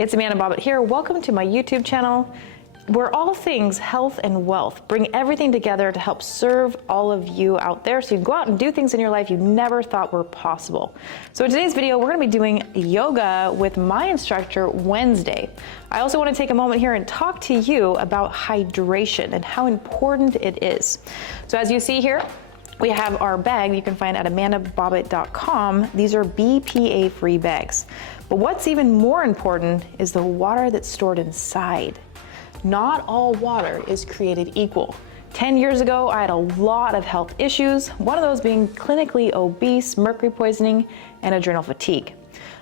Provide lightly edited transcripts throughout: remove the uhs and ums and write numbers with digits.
It's Amanda Bobbitt here. Welcome to my YouTube channel, where all things health and wealth bring everything together to help serve all of you out there so you can go out and do things in your life you never thought were possible. So in today's video, we're going to be doing yoga with my instructor Wednesday. I also want to take a moment here and talk to you about hydration and how important it is. So as you see here, we have our bag you can find at amandabobbitt.com. These are BPA-free bags. But what's even more important is the water that's stored inside. Not all water is created equal. 10 years ago, I had a lot of health issues, one of those being clinically obese, mercury poisoning, and adrenal fatigue.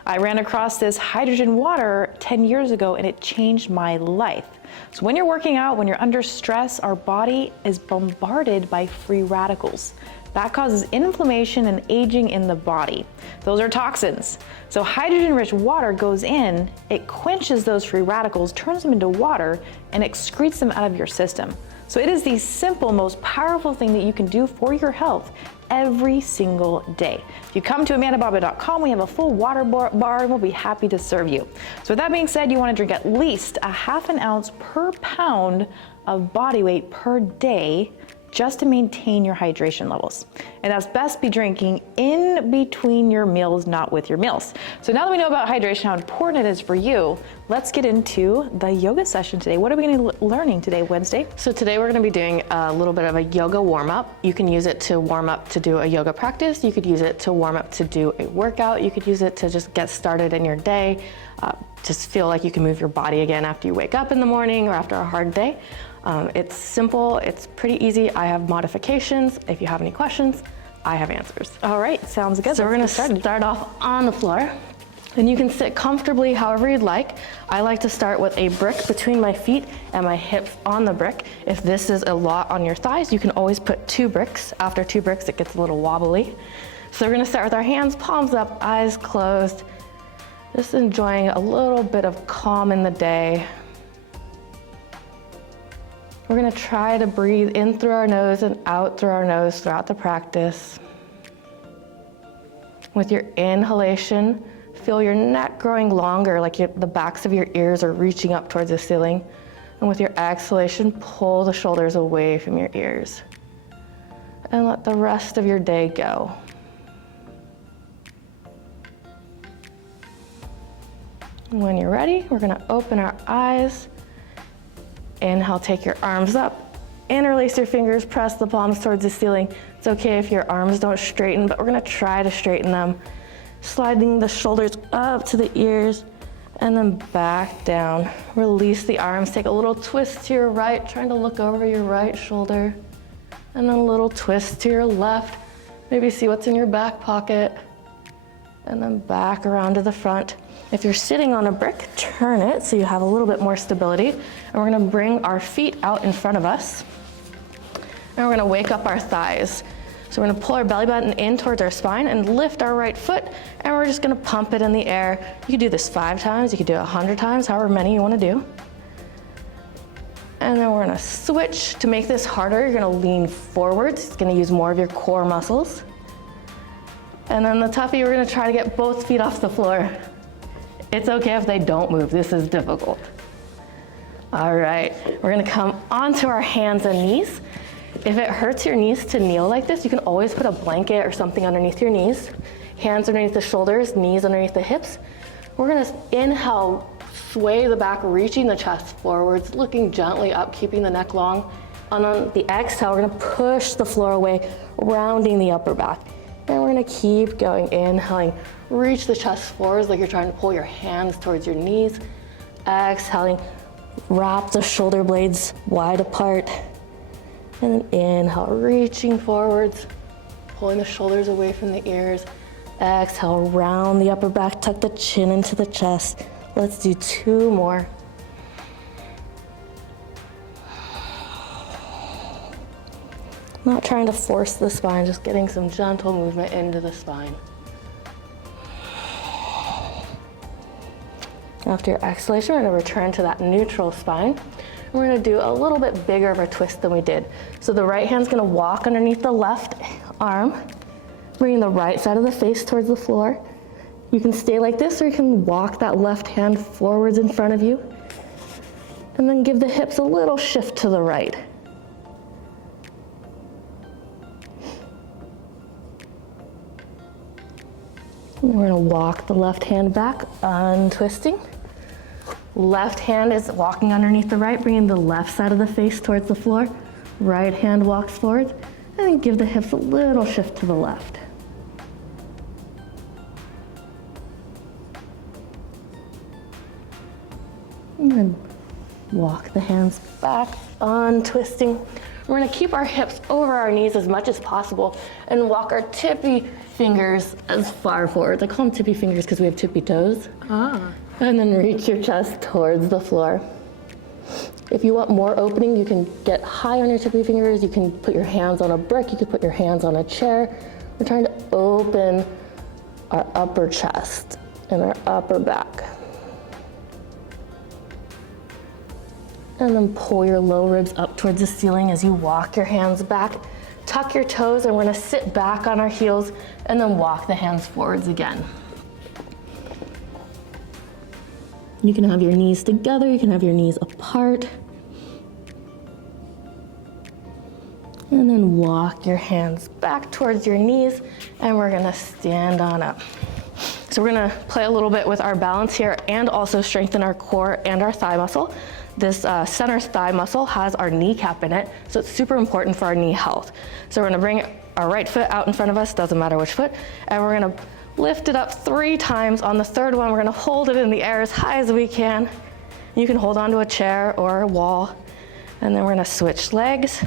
I ran across this hydrogen water 10 years ago and it changed my life. So when you're working out, when you're under stress, our body is bombarded by free radicals. That causes inflammation and aging in the body. Those are toxins. So hydrogen-rich water goes in, it quenches those free radicals, turns them into water, and excretes them out of your system. So it is the simple, most powerful thing that you can do for your health every single day. If you come to amandabobbitt.com, we have a full water bar and we'll be happy to serve you. So with that being said, you want to drink at least a ½ ounce per pound of body weight per day just to maintain your hydration levels. And that's best be drinking in between your meals, not with your meals. So now that we know about hydration, how important it is for you, let's get into the yoga session today. What are we going to be learning today, Wednesday? So today we're going to be doing a little bit of a yoga warm-up. You can use it to warm up to do a yoga practice. You could use it to warm up to do a workout. You could use it to just get started in your day. Just feel like you can move your body again after you wake up in the morning or after a hard day. It's simple, it's pretty easy. I have modifications. If you have any questions, I have answers. All right, sounds good. So we're gonna start off on the floor. And you can sit comfortably however you'd like. I like to start with a brick between my feet and my hips on the brick. If this is a lot on your thighs, you can always put 2 bricks. After 2 bricks, it gets a little wobbly. So we're gonna start with our hands, palms up, eyes closed. Just enjoying a little bit of calm in the day. We're gonna try to breathe in through our nose and out through our nose throughout the practice. With your inhalation, feel your neck growing longer, like the backs of your ears are reaching up towards the ceiling. And with your exhalation, pull the shoulders away from your ears. And let the rest of your day go. When you're ready, we're gonna open our eyes. Inhale, take your arms up. Interlace your fingers, press the palms towards the ceiling. It's okay if your arms don't straighten, but we're gonna try to straighten them. Sliding the shoulders up to the ears and then back down. Release the arms, take a little twist to your right, trying to look over your right shoulder. And then a little twist to your left. Maybe see what's in your back pocket. And then back around to the front. If you're sitting on a brick, turn it so you have a little bit more stability. And we're gonna bring our feet out in front of us. And we're gonna wake up our thighs. So we're gonna pull our belly button in towards our spine and lift our right foot, and we're just gonna pump it in the air. You could do this 5 times, you could do it 100 times, however many you wanna do. And then we're gonna switch. To make this harder, you're gonna lean forwards. It's gonna use more of your core muscles. And then the toughie, we're gonna try to get both feet off the floor. It's okay if they don't move, this is difficult. All right, we're gonna come onto our hands and knees. If it hurts your knees to kneel like this, you can always put a blanket or something underneath your knees. Hands underneath the shoulders, knees underneath the hips. We're gonna inhale, sway the back, reaching the chest forwards, looking gently up, keeping the neck long. And on the exhale, we're gonna push the floor away, rounding the upper back. And we're gonna keep going, inhaling, reach the chest forwards like you're trying to pull your hands towards your knees. Exhaling, wrap the shoulder blades wide apart. And then inhale, reaching forwards, pulling the shoulders away from the ears. Exhale, round the upper back, tuck the chin into the chest. Let's do 2 more. Not trying to force the spine, just getting some gentle movement into the spine. After your exhalation, we're gonna return to that neutral spine. We're gonna do a little bit bigger of a twist than we did. So the right hand's gonna walk underneath the left arm, bringing the right side of the face towards the floor. You can stay like this, or you can walk that left hand forwards in front of you, and then give the hips a little shift to the right. And we're gonna walk the left hand back, untwisting. Left hand is walking underneath the right, bringing the left side of the face towards the floor. Right hand walks forward, and then give the hips a little shift to the left. And then walk the hands back, untwisting. We're gonna keep our hips over our knees as much as possible and walk our tippy fingers as far forward. I call them tippy fingers because we have tippy toes. And then reach your chest towards the floor. If you want more opening, you can get high on your tippy fingers. You can put your hands on a brick. You can put your hands on a chair. We're trying to open our upper chest and our upper back. And then pull your low ribs up towards the ceiling as you walk your hands back. Tuck your toes, and we're gonna sit back on our heels and then walk the hands forwards again. You can have your knees together, you can have your knees apart. And then walk your hands back towards your knees, and we're gonna stand on up. So we're gonna play a little bit with our balance here and also strengthen our core and our thigh muscle. This center thigh muscle has our kneecap in it, so it's super important for our knee health. So we're gonna bring our right foot out in front of us, doesn't matter which foot, and we're gonna lift it up 3 times. On the third one, we're gonna hold it in the air as high as we can. You can hold onto a chair or a wall, and then we're gonna switch legs.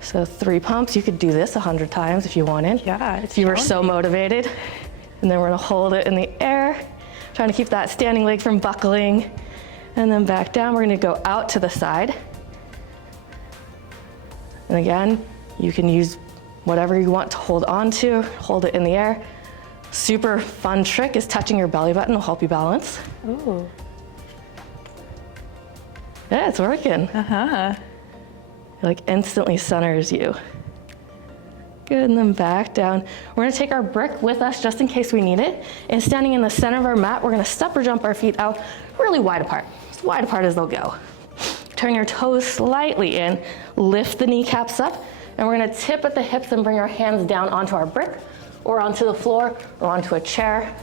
So 3 pumps. You could do this 100 times if you wanted. Yeah, if you were so motivated. And then we're gonna hold it in the air, trying to keep that standing leg from buckling. And then back down, we're gonna go out to the side. And again, you can use whatever you want to hold on to, hold it in the air. Super fun trick is touching your belly button will help you balance. Ooh. Yeah, it's working. Uh-huh. It like instantly centers you. Good, and then back down. We're gonna take our brick with us just in case we need it. And standing in the center of our mat, we're gonna step or jump our feet out really wide apart. As wide apart as they'll go. Turn your toes slightly in, lift the kneecaps up, and we're gonna tip at the hips and bring our hands down onto our brick, or onto the floor, or onto a chair.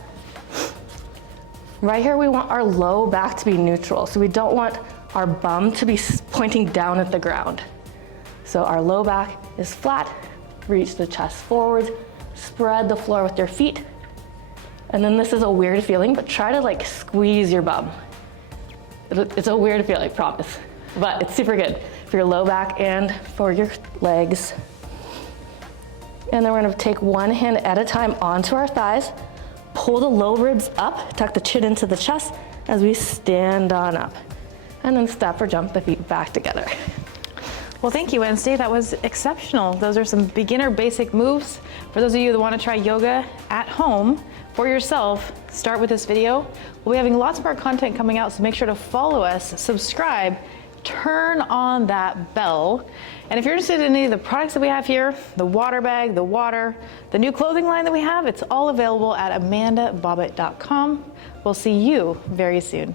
Right here, we want our low back to be neutral, so we don't want our bum to be pointing down at the ground. So our low back is flat, reach the chest forward, spread the floor with your feet, and then this is a weird feeling, but try to like squeeze your bum. It's a weird feeling, I promise, but it's super good for your low back and for your legs. And then we're gonna take one hand at a time onto our thighs, pull the low ribs up, tuck the chin into the chest as we stand on up. And then step or jump the feet back together. Well, thank you, Wednesday. That was exceptional. Those are some beginner basic moves. For those of you that want to try yoga at home for yourself, start with this video. We'll be having lots more content coming out, so make sure to follow us, subscribe, turn on that bell. And if you're interested in any of the products that we have here, the water bag, the water, the new clothing line that we have, it's all available at amandabobbitt.com. We'll see you very soon.